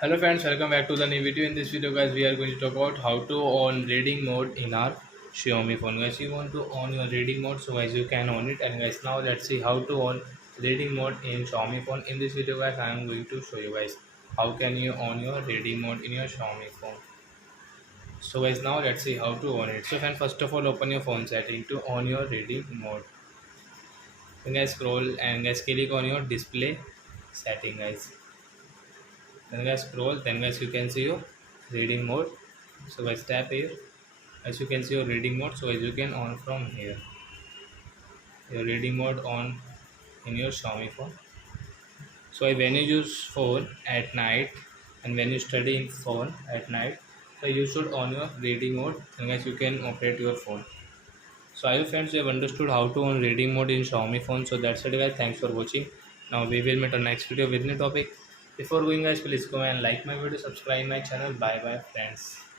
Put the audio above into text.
Hello friends, welcome back to the new video. In this video guys, we are going to talk about how to on reading mode in our Xiaomi phone. Guys, you want to on your reading mode, so guys you can on it. And guys, now let's see how to on reading mode in Xiaomi phone. In this video guys, I am going to show you guys how can you on your reading mode in your Xiaomi phone. So guys, now let's see how to on it. So friend, first of all, open your phone setting to on your reading mode. Then guys, scroll and guys click on your display setting guys. Then guys scroll, then guys you can see your reading mode. So guys tap here, as you can see your reading mode. So as you can on from here your reading mode on in your Xiaomi phone. So when you use phone at night and when you study in phone at night, so you should on your reading mode, and guys you can operate your phone. So I hope friends you have understood how to on reading mode in Xiaomi phone. So that's it guys, thanks for watching. Now we will meet on next video with new topic. Before going guys, please go and like my video, subscribe my channel. Bye bye friends.